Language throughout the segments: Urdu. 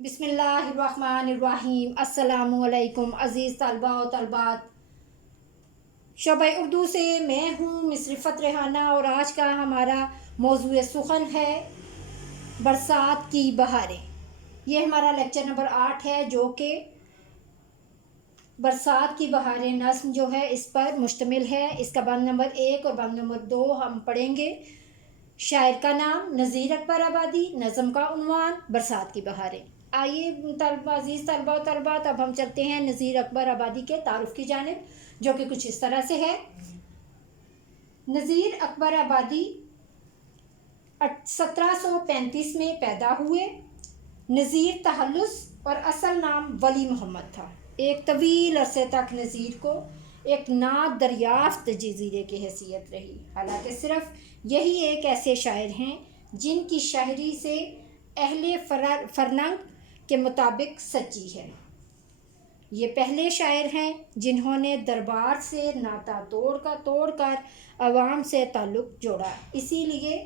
بسم اللہ الرحمن الرحیم۔ السلام علیکم عزیز طلباء و طالبات، شعبہ اردو سے میں ہوں مصرفت ریحانہ، اور آج کا ہمارا موضوع سخن ہے برسات کی بہاریں۔ یہ ہمارا لیکچر نمبر 8 ہے، جو کہ برسات کی بہاریں نظم جو ہے اس پر مشتمل ہے۔ اس کا بند نمبر 1 اور بند نمبر 2 ہم پڑھیں گے۔ شاعر کا نام نذیر اکبر آبادی، نظم کا عنوان برسات کی بہاریں۔ آئیے عزیز طلباء و طالبات، اب ہم چلتے ہیں نذیر اکبر آبادی کے تعارف کی جانب، جو کہ کچھ اس طرح سے ہے۔ نذیر اکبر آبادی 1735 میں پیدا ہوئے۔ نذیر تخلص اور اصل نام ولی محمد تھا۔ ایک طویل عرصے تک نذیر کو ایک ناد دریافت جزیرے کی حیثیت رہی، حالانکہ صرف یہی ایک ایسے شاعر ہیں جن کی شاعری سے اہل فرنگ کے مطابق سچی ہے۔ یہ پہلے شاعر ہیں جنہوں نے دربار سے ناطہ توڑ کر عوام سے تعلق جوڑا، اسی لیے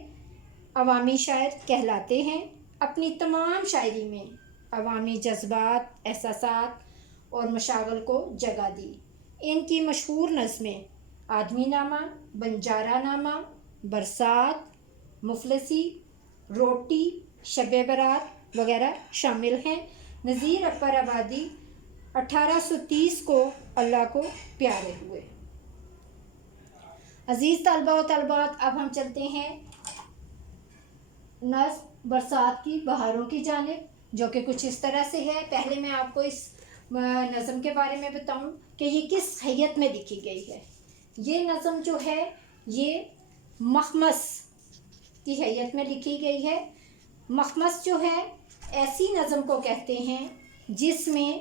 عوامی شاعر کہلاتے ہیں۔ اپنی تمام شاعری میں عوامی جذبات، احساسات اور مشاغل کو جگہ دی۔ ان کی مشہور نظمیں آدمی نامہ، بنجارہ نامہ، برسات، مفلسی، روٹی، شب برات وغیرہ شامل ہیں۔ نذیر اکبر آبادی 1830 کو اللہ کو پیارے ہوئے۔ عزیز طلباء و طالبات، اب ہم چلتے ہیں نظم برسات کی بہاروں کی جانب، جو کہ کچھ اس طرح سے ہے۔ پہلے میں آپ کو اس نظم کے بارے میں بتاؤں کہ یہ کس حیت میں لکھی گئی ہے۔ یہ نظم جو ہے یہ مخمص کی حیت میں لکھی گئی ہے۔ مخمص جو ہے ایسی نظم کو کہتے ہیں جس میں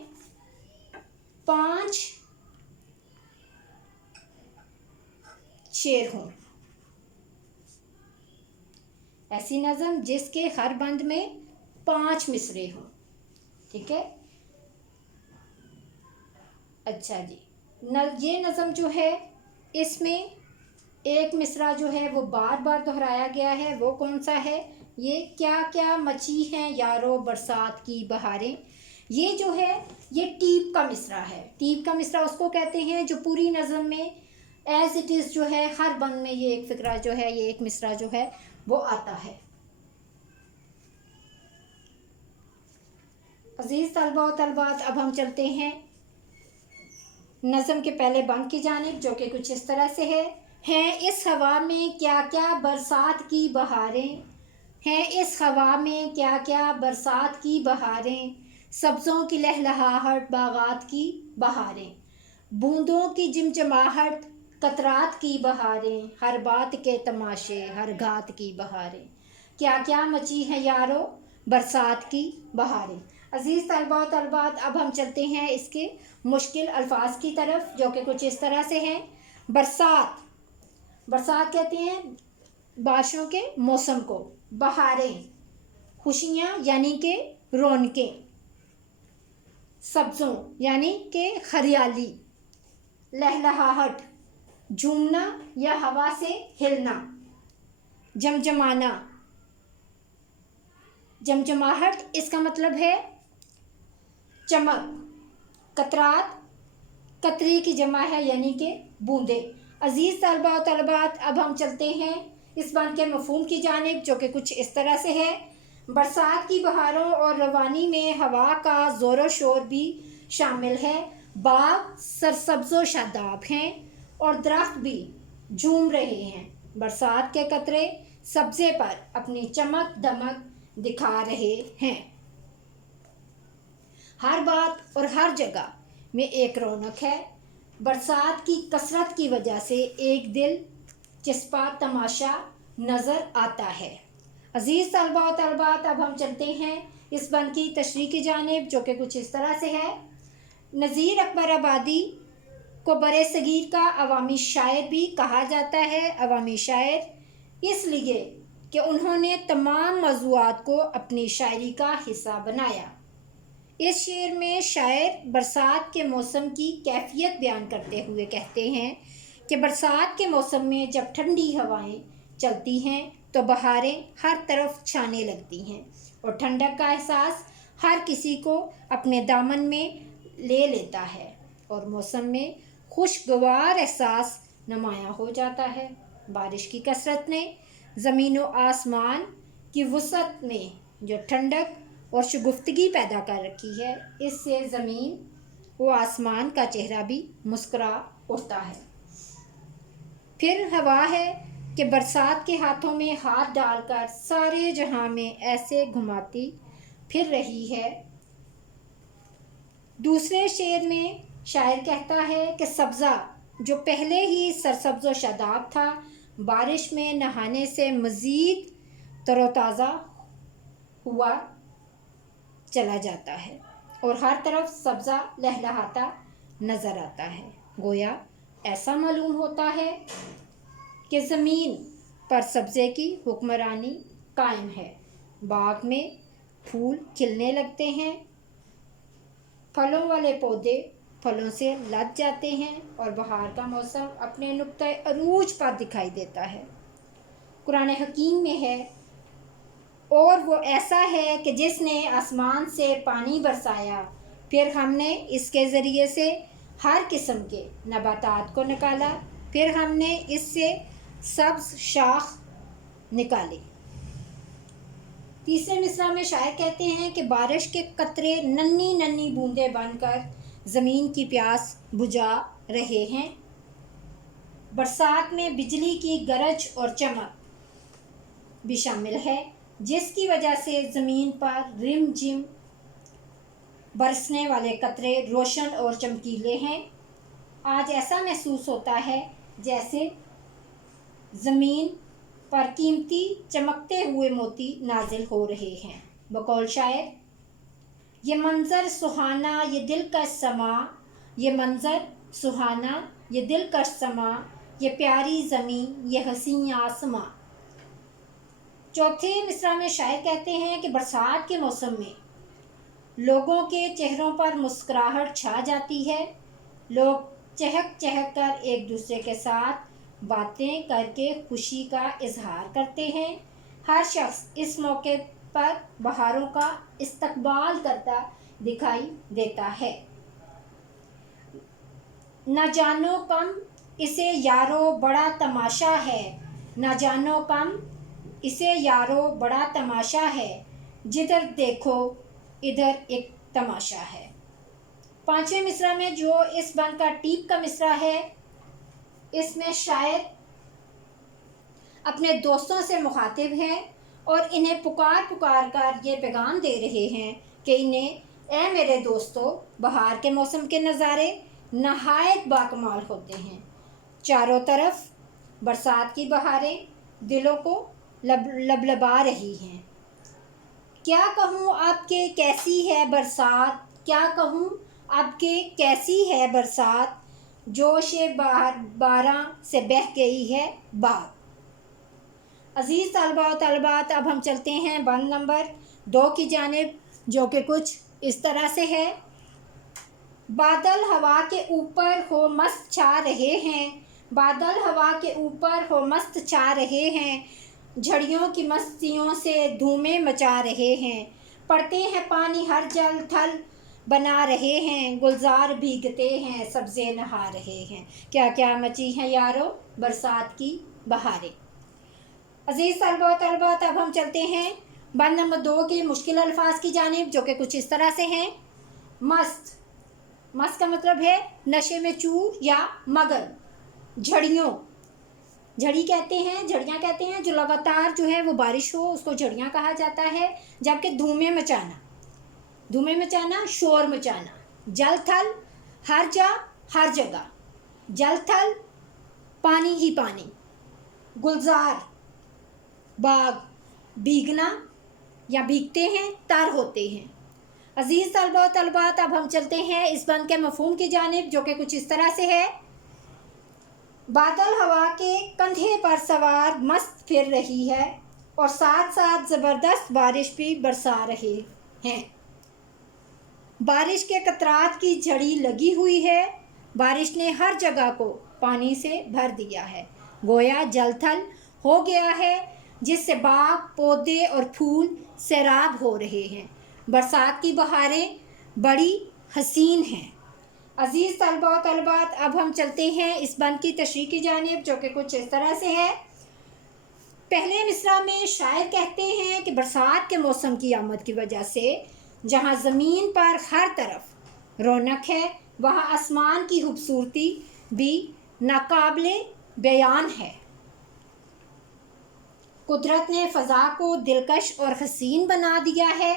5 شعر ہوں۔ ایسی نظم جس کے ہر بند میں 5 مصرے ہوں، ٹھیک ہے۔ اچھا جی، یہ نظم جو ہے اس میں ایک مصرع جو ہے وہ بار بار دہرایا گیا ہے، وہ کون سا ہے؟ یہ کیا کیا مچی ہیں یارو برسات کی بہاریں۔ یہ جو ہے یہ ٹیپ کا مصرع ہے۔ ٹیپ کا مصرع اس کو کہتے ہیں جو پوری نظم میں ایز اٹ از جو ہے ہر بند میں یہ ایک فقرہ جو ہے، یہ ایک مصرع جو ہے وہ آتا ہے۔ عزیز طلباء و طالبات، اب ہم چلتے ہیں نظم کے پہلے بند کی جانب، جو کہ کچھ اس طرح سے ہے۔ ہیں اس ہوا میں کیا کیا برسات کی بہاریں، ہیں اس ہوا میں کیا کیا برسات کی بہاریں، سبزوں کی لہلہاہٹ باغات کی بہاریں، بوندوں کی جمجماہٹ قطرات کی بہاریں، ہر بات کے تماشے ہر گھات کی بہاریں، کیا کیا مچی ہیں یارو برسات کی بہاریں۔ عزیز طلباء و طالبات، اب ہم چلتے ہیں اس کے مشکل الفاظ کی طرف، جو کہ کچھ اس طرح سے ہیں۔ برسات، برسات کہتے ہیں بارشوں کے موسم کو۔ بہاریں، خوشیاں یعنی کہ رونقیں۔ سبزوں یعنی کہ ہریالی۔ لہلہاہٹ، جھومنا یا ہوا سے ہلنا۔ جمجمانا، جمجماہٹ اس کا مطلب ہے چمک۔ قطرات، قطرے کی جمع ہے یعنی کہ بوندے۔ عزیز طلباء و طالبات، اب ہم چلتے ہیں اس بند کے مفہوم کی جانب، جو کہ کچھ اس طرح سے ہے۔ برسات کی بہاروں اور روانی میں ہوا کا زور و شور بھی شامل ہے۔ باغ سرسبز و شاداب ہیں اور درخت بھی جھوم رہے ہیں۔ برسات کے قطرے سبزے پر اپنی چمک دمک دکھا رہے ہیں۔ ہر بات اور ہر جگہ میں ایک رونق ہے۔ برسات کی کثرت کی وجہ سے ایک دل چسپا تماشا نظر آتا ہے۔ عزیز طلباء و طالبات، اب ہم چلتے ہیں اس بند کی تشریح کی جانب، جو کہ کچھ اس طرح سے ہے۔ نذیر اکبر آبادی کو برِ صغیر کا عوامی شاعر بھی کہا جاتا ہے۔ عوامی شاعر اس لیے کہ انہوں نے تمام موضوعات کو اپنی شاعری کا حصہ بنایا۔ اس شعر میں شاعر برسات کے موسم کی کیفیت بیان کرتے ہوئے کہتے ہیں کہ برسات کے موسم میں جب ٹھنڈی ہوائیں چلتی ہیں تو بہاریں ہر طرف چھانے لگتی ہیں اور ٹھنڈک کا احساس ہر کسی کو اپنے دامن میں لے لیتا ہے اور موسم میں خوشگوار احساس نمایاں ہو جاتا ہے۔ بارش کی کثرت نے زمین و آسمان کی وسعت میں جو ٹھنڈک اور شگفتگی پیدا کر رکھی ہے، اس سے زمین و آسمان کا چہرہ بھی مسکرا اٹھتا ہے۔ پھر ہوا ہے کہ برسات کے ہاتھوں میں ہاتھ ڈال کر سارے جہاں میں ایسے گھماتی پھر رہی ہے۔ دوسرے شعر میں شاعر کہتا ہے کہ سبزہ جو پہلے ہی سرسبز و شاداب تھا، بارش میں نہانے سے مزید تر و تازہ ہوا چلا جاتا ہے اور ہر طرف سبزہ لہلہاتا نظر آتا ہے۔ گویا ایسا معلوم ہوتا ہے کہ زمین پر سبزے کی حکمرانی قائم ہے۔ باغ میں پھول کھلنے لگتے ہیں، پھلوں والے پودے پھلوں سے لد جاتے ہیں اور بہار کا موسم اپنے نقطۂ عروج پر دکھائی دیتا ہے۔ قرآن حکیم میں ہے، اور وہ ایسا ہے کہ جس نے آسمان سے پانی برسایا، پھر ہم نے اس کے ذریعے سے ہر قسم کے نباتات کو نکالا، پھر ہم نے اس سے سبز شاخ نکالی۔ تیسرے مصرع میں شاعر کہتے ہیں کہ بارش کے قطرے ننھی ننھی بوندیں بن کر زمین کی پیاس بجھا رہے ہیں۔ برسات میں بجلی کی گرج اور چمک بھی شامل ہے، جس کی وجہ سے زمین پر رم جھم برسنے والے قطرے روشن اور چمکیلے ہیں۔ آج ایسا محسوس ہوتا ہے جیسے زمین پر قیمتی چمکتے ہوئے موتی نازل ہو رہے ہیں۔ بقول شاعر، یہ منظر سہانا یہ دلکش سما، یہ منظر سہانا یہ دلکش سما، یہ پیاری زمین یہ حسین آسماں۔ چوتھے مصرع میں شاعر کہتے ہیں کہ برسات کے موسم میں لوگوں کے چہروں پر مسکراہٹ چھا جاتی ہے۔ لوگ چہک چہک کر ایک دوسرے کے ساتھ باتیں کر کے خوشی کا اظہار کرتے ہیں۔ ہر شخص اس موقع پر بہاروں کا استقبال کرتا دکھائی دیتا ہے۔ نہ جانو کم اسے یارو بڑا تماشا ہے، نہ جانو کم اسے یارو بڑا تماشا ہے، جدھر دیکھو ادھر ایک تماشا ہے۔ پانچویں مصرع میں جو اس بند کا ٹیپ کا مصرع ہے، اس میں شاعر اپنے دوستوں سے مخاطب ہیں اور انہیں پکار پکار کر یہ پیغام دے رہے ہیں کہ اے میرے دوستو، بہار کے موسم کے نظارے نہایت باکمال ہوتے ہیں۔ چاروں طرف برسات کی بہاریں دلوں کو لبلبا رہی ہیں۔ کیا کہوں اب کہ کیسی ہے برسات، کیا کہوں اب کہ کیسی ہے برسات، جوش باراں سے بہہ گئی ہے باغ۔ عزیز طلباء و طالبات، اب ہم چلتے ہیں بند نمبر 2 کی جانب، جو کہ کچھ اس طرح سے ہے۔ بادل ہوا کے اوپر ہو مست چھا رہے ہیں، بادل ہوا کے اوپر ہو مست چھا رہے ہیں، جھڑیوں کی مستیوں سے دھومیں مچا رہے ہیں، پڑتے ہیں پانی ہر جل تھل بنا رہے ہیں، گلزار بھیگتے ہیں سبزے نہا رہے ہیں۔ کیا کیا مچی ہیں یارو برسات کی بہاریں۔ عزیز طلباء و طالبات، اب ہم چلتے ہیں بند نمبر 2 کے مشکل الفاظ کی جانب، جو کہ کچھ اس طرح سے ہیں۔ مست، مست کا مطلب ہے نشے میں چور یا مگن۔ جھڑیوں، جھڑی کہتے ہیں، جھڑیاں کہتے ہیں جو لگاتار جو ہے وہ بارش ہو، اس کو جھڑیاں کہا جاتا ہے۔ جبکہ دھومیں مچانا، دھومیں مچانا، شور مچانا۔ جل تھل، ہر جا ہر جگہ، جل تھل پانی ہی پانی۔ گلزار، باغ، بھیگنا یا بھیگتے ہیں، تر ہوتے ہیں۔ عزیز طلباء و طالبات، اب ہم چلتے ہیں اس بند کے مفہوم کی جانب، جو کہ کچھ اس طرح سے ہے۔ بادل ہوا کے کندھے پر سوار مست پھر رہی ہے اور ساتھ ساتھ زبردست بارش بھی برسا رہے ہیں۔ بارش کے قطرات کی جھڑی لگی ہوئی ہے، بارش نے ہر جگہ کو پانی سے بھر دیا ہے، گویا جل تھل ہو گیا ہے، جس سے باغ، پودے اور پھول سیراب ہو رہے ہیں۔ برسات کی بہاریں بڑی حسین ہیں۔ عزیز طلباء و طالبات، اب ہم چلتے ہیں اس بند کی تشریح کی جانب، جو کہ کچھ اس طرح سے ہے۔ پہلے مصرع میں شاعر کہتے ہیں کہ برسات کے موسم کی آمد کی وجہ سے جہاں زمین پر ہر طرف رونق ہے، وہاں آسمان کی خوبصورتی بھی ناقابل بیان ہے۔ قدرت نے فضا کو دلکش اور حسین بنا دیا ہے۔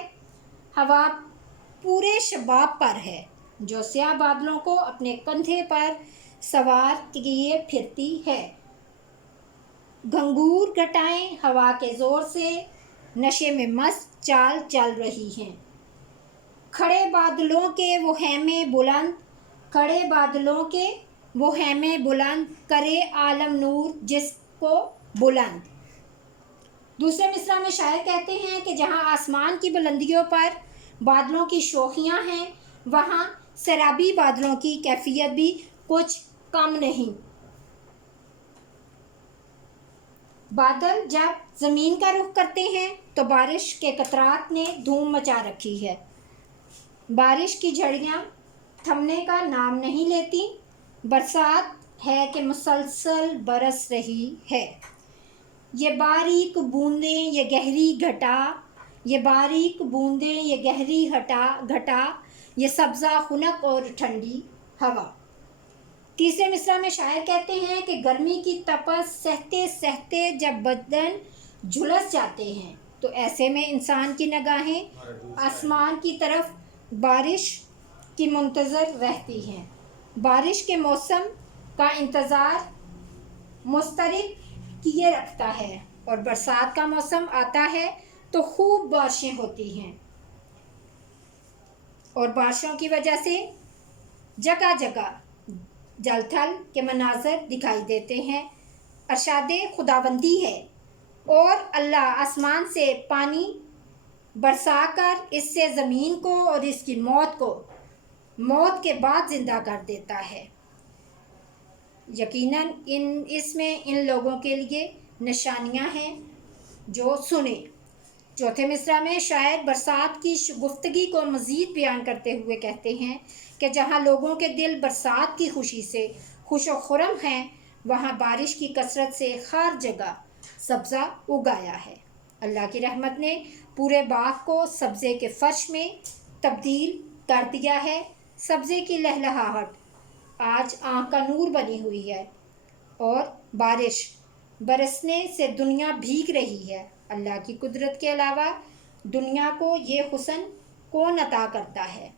ہوا پورے شباب پر ہے، جو سیاہ بادلوں کو اپنے کندھے پر سوار کیے پھرتی ہے۔ گھنگور گھٹائیں ہوا کے زور سے نشے میں مست چال چل رہی ہیں۔ کھڑے بادلوں کے وہ خیمے بلند کرے عالم نور جس کو بلند۔ دوسرے مصرع میں شاعر کہتے ہیں کہ جہاں آسمان کی بلندیوں پر بادلوں کی شوخیاں ہیں، وہاں سیرابی بادلوں کی کیفیت بھی کچھ کم نہیں۔ بادل جب زمین کا رخ کرتے ہیں تو بارش کے قطرات نے دھوم مچا رکھی ہے۔ بارش کی جھڑیاں تھمنے کا نام نہیں لیتی۔ برسات ہے کہ مسلسل برس رہی ہے۔ یہ باریک بوندیں یہ گہری گھٹا، یہ سبزہ خنک اور ٹھنڈی ہوا۔ تیسرے مصرع میں شاعر کہتے ہیں کہ گرمی کی تپش سہتے سہتے جب بدن جھلس جاتے ہیں تو ایسے میں انسان کی نگاہیں آسمان کی طرف بارش کی منتظر رہتی ہیں۔ بارش کے موسم کا انتظار مسترب کیے رکھتا ہے، اور برسات کا موسم آتا ہے تو خوب بارشیں ہوتی ہیں، اور بارشوں کی وجہ سے جگہ جگہ جل تھل کے مناظر دکھائی دیتے ہیں۔ ارشاد خداوندی ہے، اور اللہ آسمان سے پانی برسا کر اس سے زمین کو اور اس کی موت کے بعد زندہ کر دیتا ہے۔ یقیناً اس میں ان لوگوں کے لیے نشانیاں ہیں جو سنیں۔ چوتھے مصرع میں شاعر برسات کی شگفتگی کو مزید بیان کرتے ہوئے کہتے ہیں کہ جہاں لوگوں کے دل برسات کی خوشی سے خوش و خرم ہیں، وہاں بارش کی کثرت سے ہر جگہ سبزہ اگایا ہے۔ اللہ کی رحمت نے پورے باغ کو سبزے کے فرش میں تبدیل کر دیا ہے۔ سبزے کی لہلہاہٹ آج آنکھ کا نور بنی ہوئی ہے، اور بارش برسنے سے دنیا بھیگ رہی ہے۔ اللہ کی قدرت کے علاوہ دنیا کو یہ حسن کون عطا کرتا ہے؟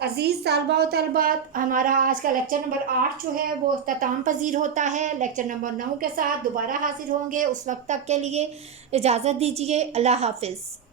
عزیز طلباء و طالبات، ہمارا آج کا لیکچر نمبر 8 جو ہے وہ اختتام پذیر ہوتا ہے۔ لیکچر نمبر 9 کے ساتھ دوبارہ حاضر ہوں گے، اس وقت تک کے لیے اجازت دیجیے۔ اللہ حافظ۔